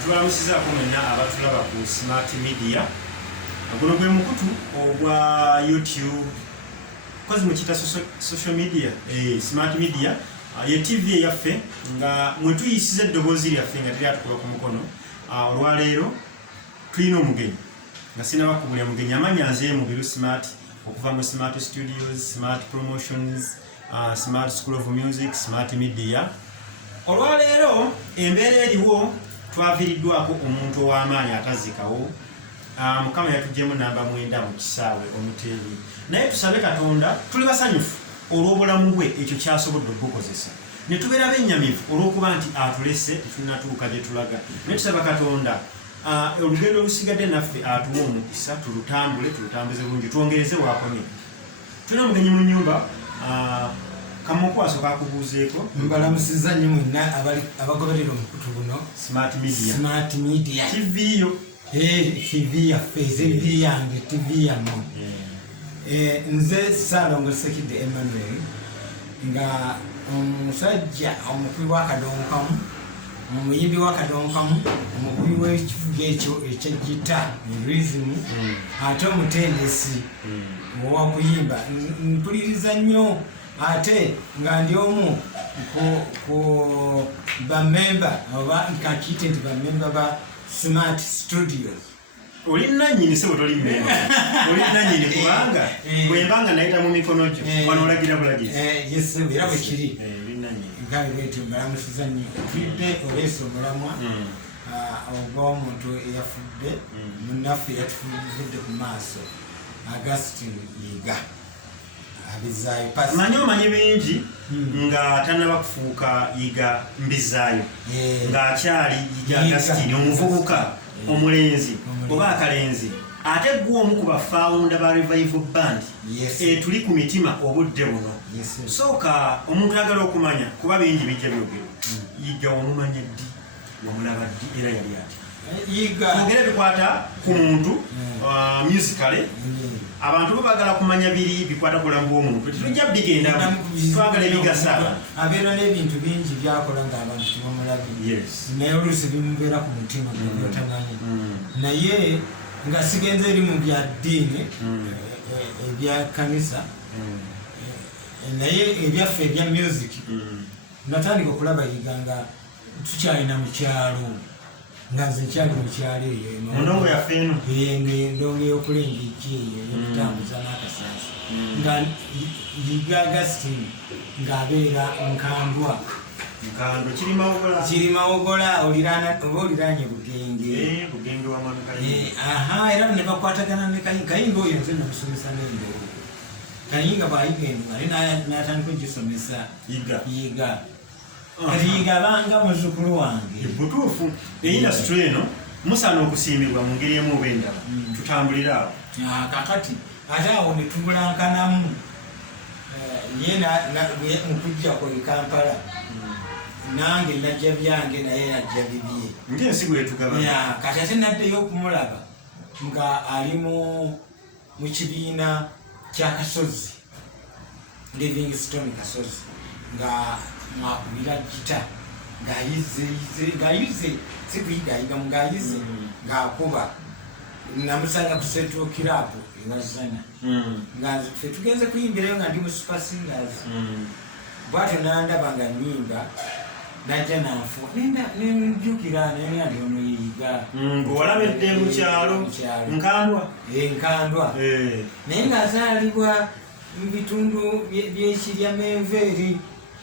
Atulamusizaako mwenna abatulaba ku Smart Media. Guno gwe mukutu ogwa YouTube kozi mukita social media Smart Media ye TV eyaffe nga mwe tuyisiza eddoboozi lyaffe nga teri atukuba ku mukono. Olwaleero tulina omugenyi nga sinaba kubulya mugenyi amanya nze mu Biru Smart okuva mu Smart Studios, Smart Promotions, Smart School of Music, Smart Media. Olwaleero embeera eriwo twaviiriddwako omuntu ow'amaanyi atazikawo. Mukama yatugyemu namba 9 mu kisaawe Omuteeri. Naye tusabe Katonda tuli basanyufu olw'obulamu bwe ekyo kyasobodde okukozesa. Ne tubeera bennyamivu olw'okuba nti atulese tetunnatuuka gye tulaga. Naye tusaba Katonda olugendo olusigadde naffe atuwa omukisa tulutambuze bulungi twongereze waakomye. Tulina omugenyi mu nnyumba Kamukwasa kakubuuzeeko. Mbalamusiza nnyo mwenna abagoberera omukutu guno Smart Media. Smart Media TV yo. TV yaffe TV yange TV yammwe. Nze Ssaalongo Sekidde Emmanuel nga omusajja omukubi w'akadonkamu, omuyimbi w'akadonkamu, omukubi w'ekivuga ekyo ekyegita rhythm, ate omutendesi ow'okuyimba. Mpuliriza nnyo ate nga ndi omu ku bamemba oba nkakiyite nti bamemba ba Smart Studios. Oli nannyini sebo toli mmemba. Oli nannyini kubanga bwembanga nayita mu mikono gyo wano olagira bulagizi. Yes, era bwe kiri. Oli nannyini. Ngabe bwetyo mbalamusiza nnyo. Tudde oleese omulamwa ogw'omuntu eyafudde munnaffe yatuvudde ku maaso Augustine Yiga. Manyi bingi nga tanaba kufuuka Yiga Mbizaayo ng'akyali Yiga Augustine omuvubuka omulenzi oba akalenzi ate gwe omu ku bafawunda ba Revival Band tuli ku mitima obudde buno. Sooka omuntu agala okumanya kuba bingi bijja byogero Yiga wamumanya ddi wamulaba ddi era yali ati twogere bikwata ku muntu musically. Abantu bo bagala kumanya biri bikwata kula bw'omuntu tujja bigenda twagala ebigasa abeera n'ebintu bingi byakola ng'abantu tebamulabi. Naye oluusi bimubeera ku mutima byotamanyi naye nga sigenze eri mu bya ddiini ebya kanisa naye ebyaffe ebya music natandika okulaba Yiga nga tukyalina mu kyalo nga nze nkyali mu kyalo eyo endongo yaffe eno endongo y'okulenga eki eyo yokutambuza n'akasaasi nga Yiga Augustine ng'abeera Nkandwa. Nkandwa kiri Mawogola oba oliraanye Bugenge. Bugenge w'amaka. Era ne bakwatagana ne Kayinga oyo nze namusomesa n'endongo. Kayinga bw'ayiga endongo ate n'atandika ogisomesa Yiga. Yiga banga muzzukulu wange. Butuufu industry eno musaana okusiimibwa mu ngeri emu oba endala. Tutambulira awo. Kakati ate awo ne tubulankanamu ye mukujja ku Kampala nange najja byange naye najja bibye ng'ensigo etugabanya. Kati ate naddeyo okumulaba nga ali mu kibiina kya Kasozi Livingstone Kasozi nga mwakubira gita ng'ayize si kuyiga ayigamu ng'ayize ng'akuba. Namusanga ku Central Club ewazana nga ffe tugenze kuyimbirayo nga ndi mu Super Singers. Bwatyo nandaba nga nnyimba najja nanfuwa nenjukira naye ndi ono Yiga ng'owalabedde mu kyalo Nkandwa. Nkandwa naye ng'azaalibwa mu bitundu by'Ekiryamenveeri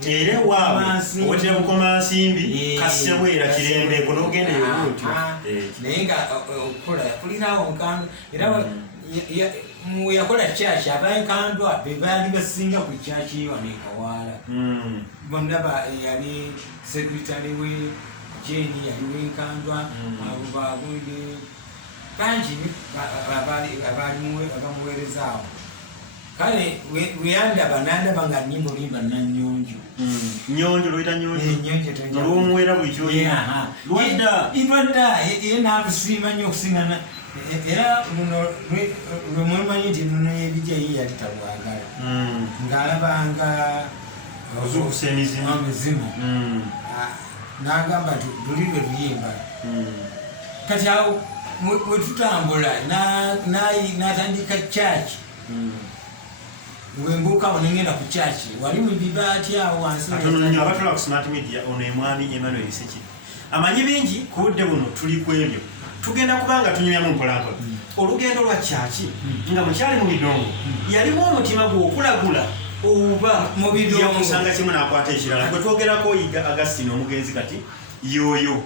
era waabwe owatera Bukomansimbi Kassebwera Kirembe n'ogenda yobutyo naye nga okukola yakulirawo Nkandwa era yakola church Nkandwa be baali basinga ku church eyo ne Kawaala. Bondaba yali secretary we Jeni yali w'Enkandwa abo babundi bangi abamuweerezaawo. Kale weyandaba nandaba nga nnyimba olimba Nannyonjo. Nnyonjo luyita Nnyonjo olw'omuwera buli kyoyina lwadda ye n'alusiima nnyo okusingana era luno lwe mwemanyi nti luno ebijja ye yali talwagala ng'alabanga ozukusa emizimu n'agamba nti luli lwe luyimba kati awo we tutambula n'atandika church wembuukawo nengenda ku church wali mubiba atya awo wansi atono abatula ku Smart Media ono emwami Emmanuel Seki amanyi bingi ku budde buno tuli ku ebyo tugenda kubanga tunyumyamu mpolampola olugendo lwa church nga mukyali mu bidongo yalimu omutima gw'okulagula oba mu bidongo yamusanga kimu n'akwata ekirala gwe twogerako Yiga Augustine omugenzi kati yoyo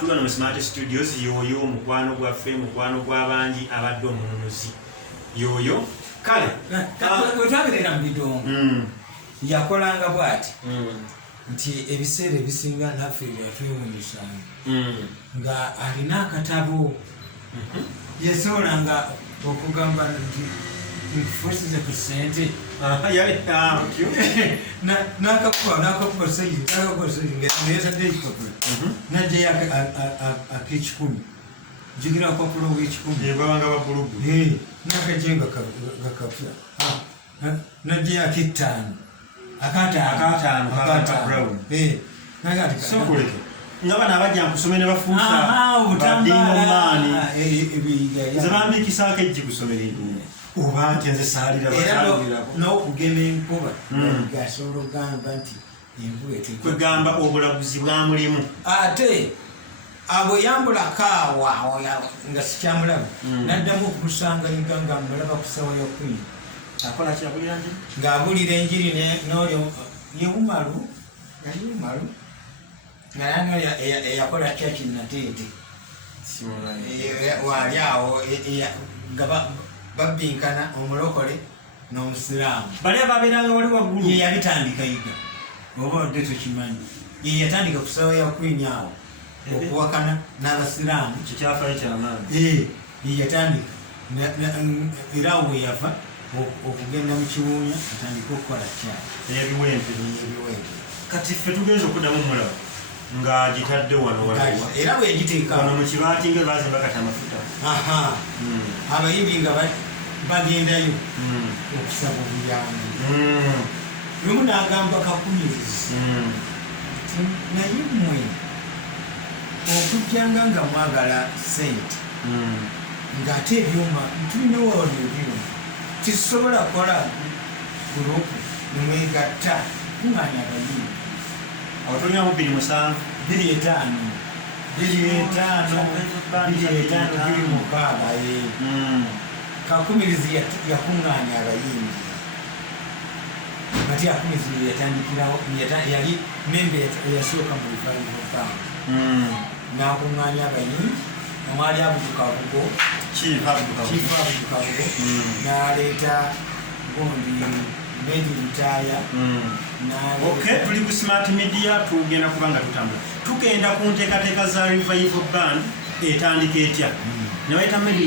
tulano mu Smart Studios yoyo mukwano gwaffe mukwano gw'abangi abadde omununuzi yoyo kale wetwagerera mu bidongo yakolanga bw'ati nti ebiseera ebisinga naffe yatwewunyisanga nga alina akatabo yasobolanga okugamba nti nkufusize ku ssente nakakuba sayiri nayetadde ekipapula najjayo ak'ekikumi njugira akapapula ow'ekikumi nakajjenga gakapya najjayo ak'ettaano nga bana abajja nkusome ne bafuusa badingomaani nze bambikisaako ejji kusomera enduumu oba nti nze saalira n'okugema enkuba gasobola okugamba nti enkuba kwegamba obulaguzi bwamulimu ate abo yambulako awo nga sikyamulaba naddamu okukusanga yiga nga mulaba ku ssawa ya kwini akola kyabulira nti ng'abulira enjiri n'olyo yewumalu nga nano eyakola church Nateete wali awo nga babbinkana omulokole n'omusiraamu bali ababeeranga wali waggulu ye yabitandika yiga oba odde tokimanyi ye yatandika ku ssawa ya kwini awo okuwakana n'abasiraamu kikyafayo kyamaani ye yatandika era awo weyava okugenda mu kiwunya atandika okukola church eyebiwempe kati ffe tugenza okuddamu mulaba nga gitadde wano walawa era bwegiteeka wano mu kibaati nga bazimba kati amafuta abayimbi nga bagendayo okusaba obuyambi lumu n'agamba kakumirizi naye mmwe okujjanga nga mwagala sente ng'ate ebyuma tulina wano ebyuma tisobola kukola gurupu nemwegatta kuŋŋanya abayimbi awo tulinamu 2,7 2,5 kakumirizi yakuŋŋanya abayimbi ate akumirizi yatandikirawo yali membe eyasooka mu Revival n'akuŋŋanya abayimbi omwali Abudukabugo Chief Abudukabugo n'aleeta gundi Medi Lutaya tuli ku Smart Media tugenda kubanga tutambula tugenda ku nteekateeka za Revival Band etandika etya newaita Medi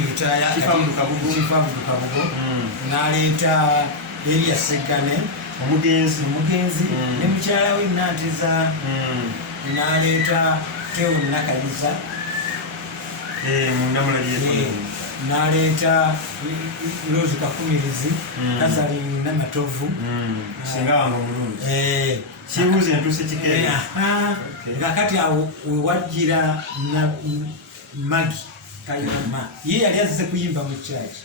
Lutaya Chief Abudukabugo n'aleeta Elia Segane omugenzi ne mukyala we Nantiza n'aleeta Teo Nakaliza n'aleeta Rose Kakumirizi Nazarene Namatovu singa wange omulungi kibuuzi entuuse kikeera nga kati awo wewajjira Magi Kayima ye yali azze kuyimba mu church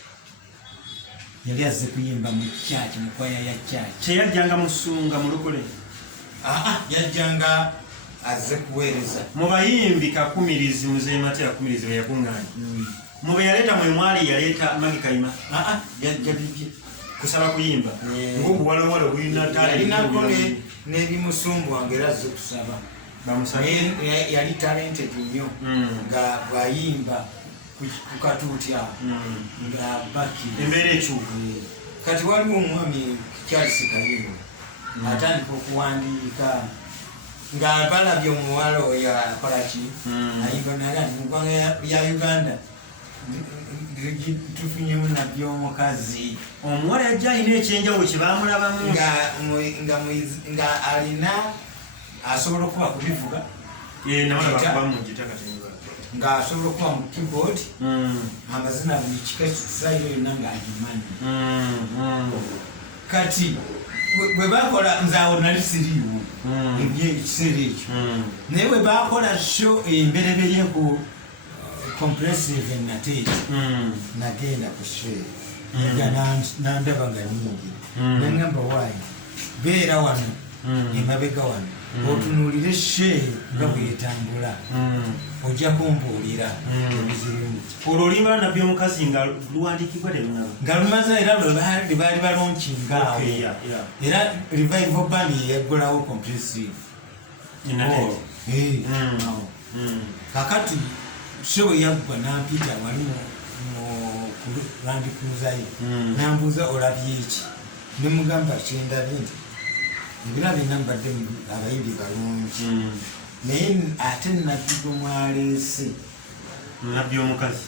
mu kwaya ya church teyajjanga musunga mulokole yajjanga azze kuweereza mu bayimbi Kakumirizi Muzeeyi Matera Kakumirizi bwe yakuŋŋaanya mube yaleeta mwe mwali yaleeta Magi Kayima yajjabijje kusaba kuyimba ng'obuwalawala yalinako n'ebimusumbwa ng'era azze kusaba yali talented nnyo nga bw'ayimba ku katuuti awo nga baki embeera ekyuka kati waliwo omwami Charles Kayimba atandika okuwandiika nga balabye omuwala oyo akola ki ayimba naye mu ggwanga lya Uganda tufunyemu nabyo omukazi omuwala yajja alina ekyenjawulo kye baamulabamu nga alina asobola okuba kubivuga ng'asobola okuba mu keyboard amazina buli kika kisayiro yonna ng'agimanyi kati bwe bakola nzaawo nali siriiwo ebyekiseera ekyo naye bwe bakola show embereberye ku comprehensive Nateete nagenda ku show nga nandaba nga nyingi nangamba waayi beera wano emabega wano otunuulire show nga bwetambula ojja kumbuulira ebizibu olwo olimba nabbi omukazi nga luwandiikibwa terunaba nga lumaze era lwebaali balonkingawo era revival band yeyaggulawo comprehensive kakati show yaggwa nampita wali landikuzayo nambuuza olabye eki nemugamba kyendabye nti ebirabo enambadde abayimbi balungi naye ate nabbi gwe mwaleese nabbi omukazi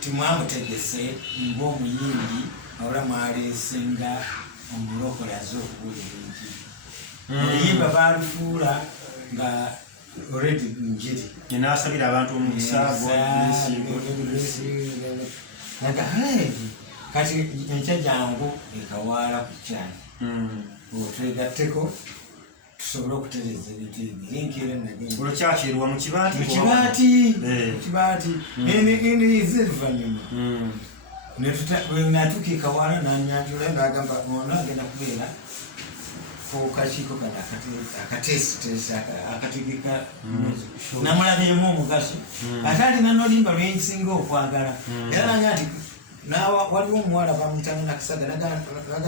timwamutegese ng'omuyimbi wabula mwaleese nga omulokole aze okubuulira enjiri oluyimba baalufuula nga already njiri naasabira abantu omukisa naga kati enkya jangu ekawaala ku kyali otwegatteko tusobole okutereza ebintu ebyenkera olwokyakyerwa mu kibaati ez'oluvannyuma natuuka ekawaala nanyanjula nagamba ono agenda kubeera kukakiiko kano akateesiteesi akategeka namulabiremu omugaso ate alina nolimba lwensinga okwagala era naga nti waliwo omuwala bamuyitamu Nakisaga naga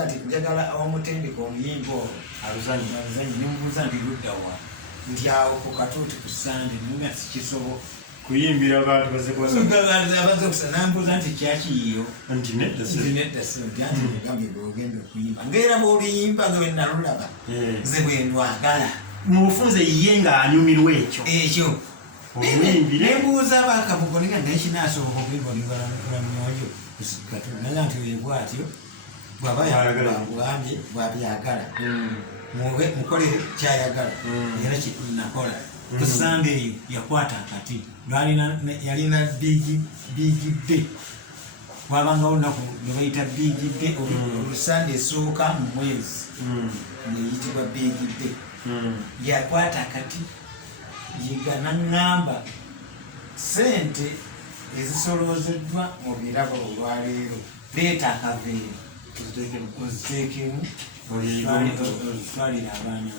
nti njagala awamutendeka oluyimba olwo aluzanyi nemubuuza nti luddawa nti awo ku katuuti ku Sande nanga tikisoboka kuyimbira abantu baze nambuuza nti kyakiyiyo nti nedda anti negambye bwogenda okuyimba ngaera bwoluyimba nga wenalulaba nze bwendwagala mubufunze ye nga anyumirwa ekyo nembuuza bakabugo niga naye kinaasoboka okuyimbaoyo naga nti webwatyo bwaba yagambye bwabyagala mukolere kyayagala era nakola ku Sande eyo yakwata akati yalina big day wabangawo olunaku lwebayita big day olusande esooka mu mwezi ngeyitibwa big day yakwata akati yigana ngamba sente ezisoloozeddwa mu birabo olwaleero leeta akaveera oziteekemu ozitwalira abaana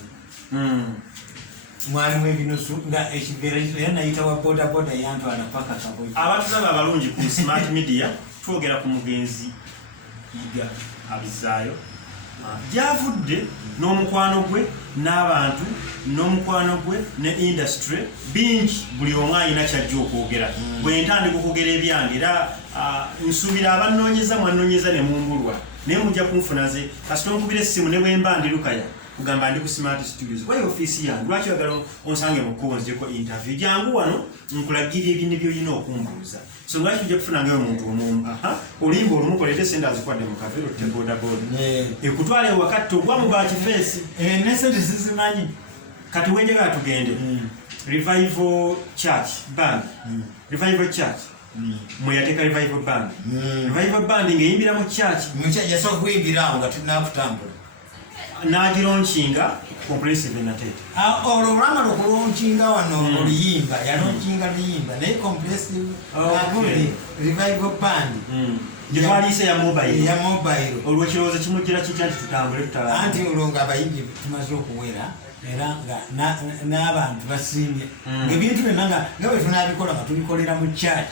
mwalimu ebinusu nga ekiveera era nayita wa bodaboda yantwala paka Kaboyi. Abatulaba abalungi ku Smart Media twogera ku mugenzi Yiga Abizaayo gyavudde n'omukwano gwe n'abantu n'omukwano gwe ne industry bingi buli omu alina kyajja okwogera bwe ntandika okwogera ebyange era nsuubira abanoonyeza mwanoonyeza ne mumbulwa naye mujja kunfuna nze kasita onkubira essimu ne bwe mba ndi Lukaya kugamba ndi ku Smart Studios kwa ofiisi yange lwaki oyagala onsange mu kkubo nzijeko interview jangu wano nkulagirira ebintu by'olina okumbuuza so lwaki tujja kufunangayo omuntu omumu oluyimba olumu kolete sente azikwadde mu kavero te bodaboda ekutwala ewakati ogwa mu bakifeesi nesente zizimanyi kati wenjagala tugende Revival Church Band Revival Church mweyateeka Revival Band Revival Band ng'eyimbira mu church yasooka kuyimbirawo nga tulinakutambula n'agironshinga comprehensive Nateete olwo olwamala okulonshinga wano oluyimba yalonshinga luyimba naye comprehensive Revival Band Gyetwaliise ya mobile. Olw'ekirowoozo kimujjira kitya nti tutambule tutala. Anti olwo abayimbi tumaze okuwera era nga n'abantu basiimye. Ebintu byonna nga bwe tunaabikola nga tubikolera mu church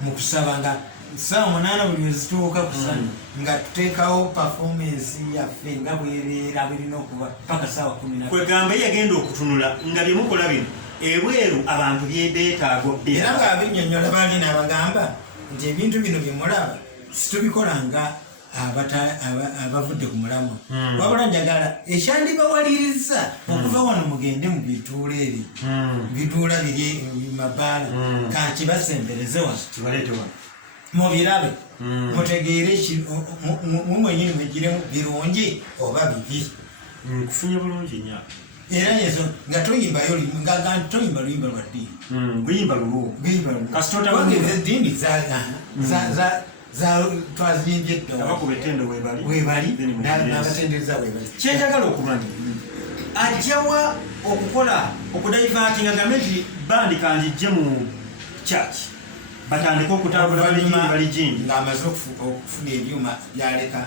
mu kusaba nga saa 8 buli zituuka kusanya nga tuteekawo performance yaffe nga bwereera birina okuba paka saa 10. Kwegamba yagenda okutunula nga bye mukola bino ebweru abantu byebeetaago era ng'abinnyonnyola baali n'abagamba nti ebintu bino bye mulaba situbikola nga abavudde ku mulamwa wabula njagala ekyandibawaliriza okuva wano mugende mu bituula eri bituula biri mabaala kankibasembereze wano mubirabe mutegeere mumwenyini mwegiremu birungi oba bibi kufunye bulungi nnyo era yeso nga toyimbayo nga toyimba luyimba lwa ddiini luyimba lulu ddiini twazimbye edda abakuba ettendo weebali n'abatendereza weebali. Kyenjagala okumanya ajjawa okukola okudaivatinga gambe nti bandi kanjijje mu church batandika okutambula bali jindi ng'amaze okufuna ebyuma byaleka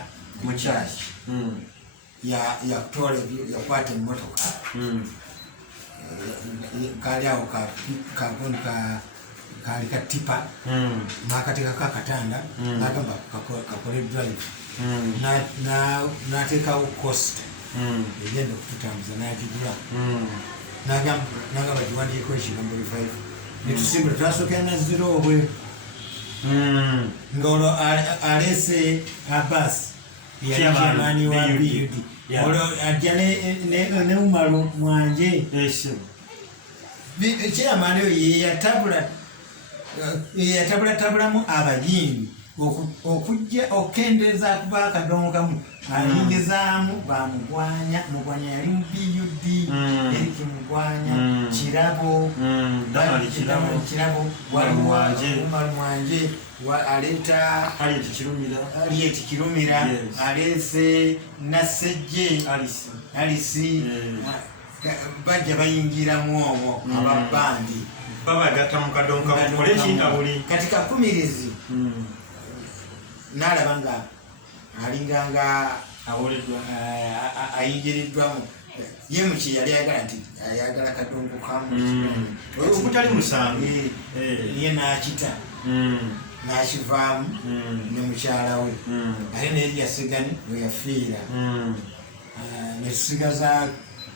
mu church yakutola yakwata emmotoka kali awo kagundi kali katipa n'akateekako akatanda n'agamba kakole drive n'ateekawo costa egenda okututambuza n'agigula n'agamba giwandiikeko ekigambo revive netusimbula twasookera na zero obwe ng'olwo alese Abbas yali chairman wa BUD olwo ajja ne Umaru Mwanje chairman oyo yeyatabulatabulamu abayimbi okujja okukendeeza kuba akadongo kamu ayingizaamu bamugwanya yali mu BUD Eric Mugwanya Kirabo Umaru Mwanje aleeta Harriet Kirumira aleese Nasejje Alisi bajja bayingiramu omwo ababandi babagatta mu kadongo kakole ekintabuli kati kakumirizi n'alaba nga alinganga ayingiriddwamu ye muki yali ayagala nti ayagala kadongo kamu okutali musango ye n'akita n'akivaamu ne mukyala we ate n'erya Segani we yafiira netusigaza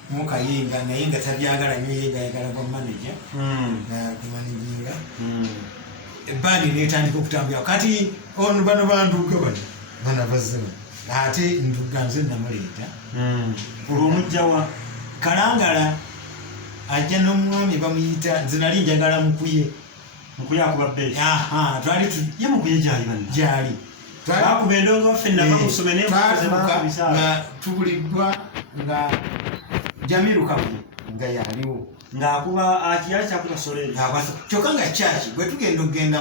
mukayinga naye nga tabyagala nnyo ye ngayagala bwa manaja kumanaginga ebbandi netandika okutambula kati ono bano banduuka bana bazima ate nduga nze namuleeta olwomujjawa Kalangala ajja n'omwami bamuyita nze nali njagala mukuye akuba bbeesi twali ye mukuye gyali bakuba endongo waffe nava musome nga tubuliddwa nga Jamiru Kabuye nga yaliwo ng'akuba akiyala kyakuba soleri kyokka nga kyaki bwe tugenda okugenda